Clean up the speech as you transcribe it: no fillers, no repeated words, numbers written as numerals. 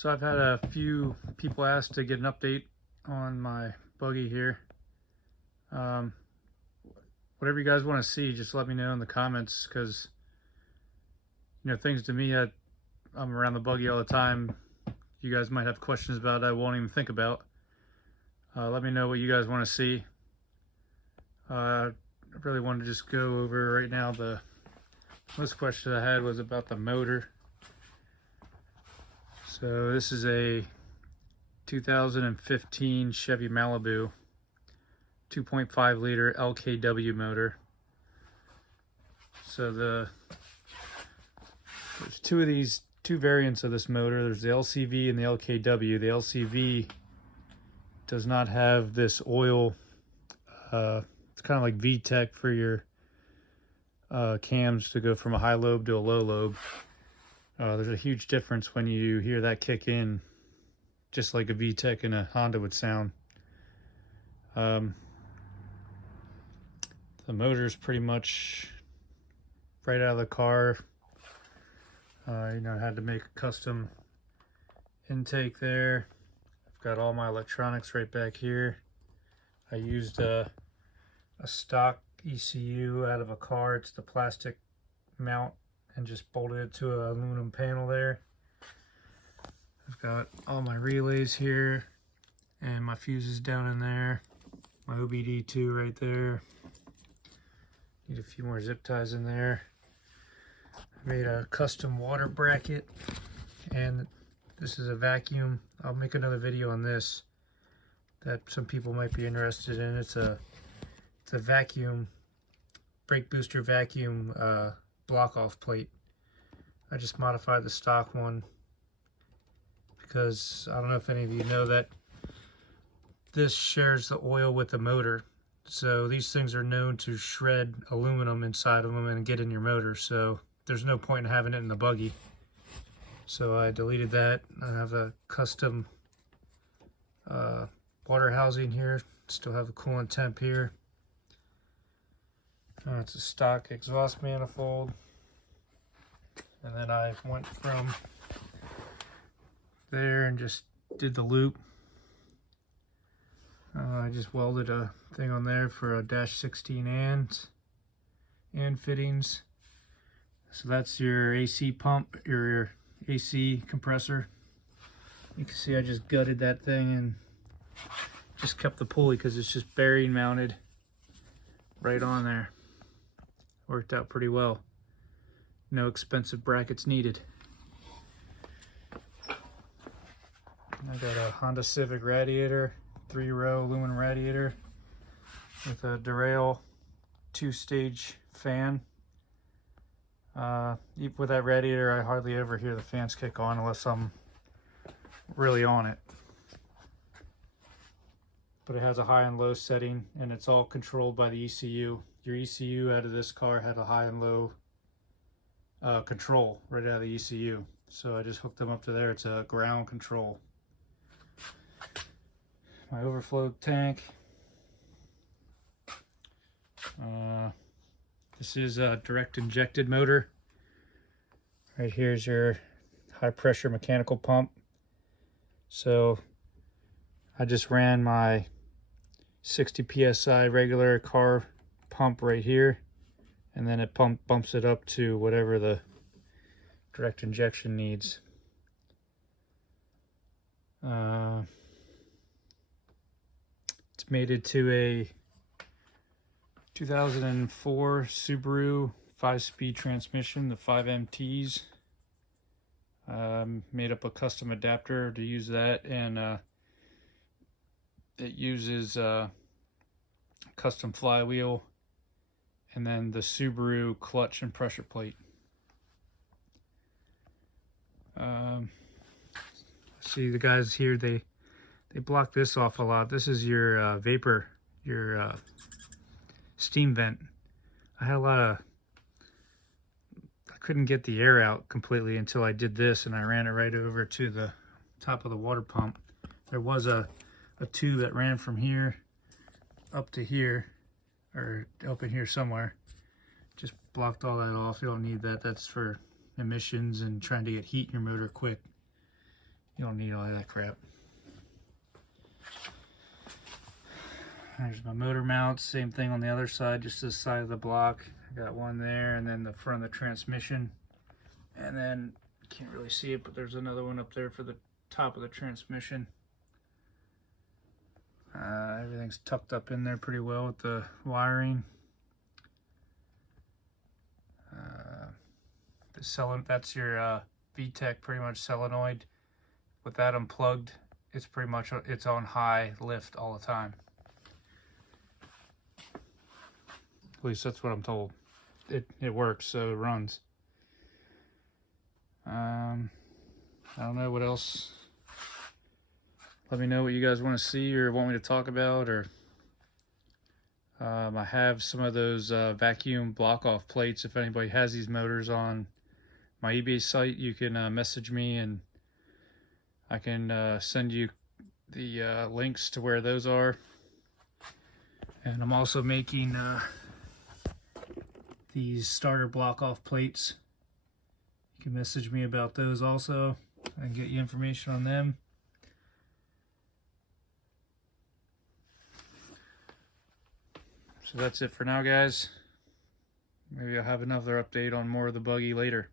So I've had a few people ask to get an update on my buggy here. Whatever you guys want to see, just let me know in the comments, because things to me, I'm around the buggy all the time. You guys might have questions about I won't even think about. Let me know what you guys want to see. I really want to just go over right now. The most question I had was about the motor. So this is a 2015 Chevy Malibu 2.5 liter LKW motor. So there's two variants of this motor. There's the LCV and the LKW. The LCV does not have this oil. It's kind of like VTEC for your cams to go from a high lobe to a low lobe. There's a huge difference when you hear that kick in, just like a VTEC in a Honda would sound. The motor's pretty much right out of the car. I had to make a custom intake there. I've got all my electronics right back here. I used a stock ECU out of a car. It's the plastic mount, and just bolted it to an aluminum panel there. I've got all my relays here and my fuses down in there. My OBD2 right there. Need a few more zip ties in there. I made a custom water bracket, and this is a vacuum. I'll make another video on this that some people might be interested in. It's a vacuum, brake booster vacuum block off plate. I just modified the stock one because I don't know if any of you know that this shares the oil with the motor. So these things are known to shred aluminum inside of them and get in your motor. So there's no point in having it in the buggy. So I deleted that. I have a custom water housing here. Still have a coolant temp here. It's a stock exhaust manifold. And then I went from there and just did the loop. I just welded a thing on there for a -16 and fittings. So that's your AC pump, your AC compressor. You can see I just gutted that thing and just kept the pulley because it's just bearing mounted right on there. Worked out pretty well. No expensive brackets needed. I got a Honda Civic radiator, 3-row aluminum radiator with a derail 2-stage fan. With that radiator, I hardly ever hear the fans kick on unless I'm really on it. But it has a high and low setting, and it's all controlled by the ECU. Your ECU out of this car had a high and low control right out of the ECU. So I just hooked them up to there. It's a ground control. My overflow tank. This is a direct injected motor. Right here's your high pressure mechanical pump. So I just ran my 60 psi regular car pump right here, and then it bumps it up to whatever the direct injection needs. It's mated to a 2004 Subaru 5-speed transmission, the 5MTs. Made up a custom adapter to use that, and it uses custom flywheel and then the Subaru clutch and pressure plate. See the guys here, they block this off a lot. This is your vapor, your steam vent. I couldn't get the air out completely until I did this, and I ran it right over to the top of the water pump. There was a tube that ran from here up to here, or up in here somewhere. Just blocked all that off. You don't need that. That's for emissions and trying to get heat in your motor quick. You don't need all that crap. There's my motor mounts, same thing on the other side, just this side of the block. I got one there, and then the front of the transmission. And then, can't really see it, but there's another one up there for the top of the transmission. Everything's tucked up in there pretty well with the wiring. That's your VTEC pretty much solenoid. With that unplugged, it's pretty much it's on high lift all the time. At least that's what I'm told. It works, so it runs. I don't know what else. Let me know what you guys want to see or want me to talk about, or I have some of those vacuum block-off plates. If anybody has these motors on my eBay site, you can message me and I can send you the links to where those are. And I'm also making these starter block-off plates. You can message me about those also. I can get you information on them. So that's it for now, guys. Maybe I'll have another update on more of the Buggy later.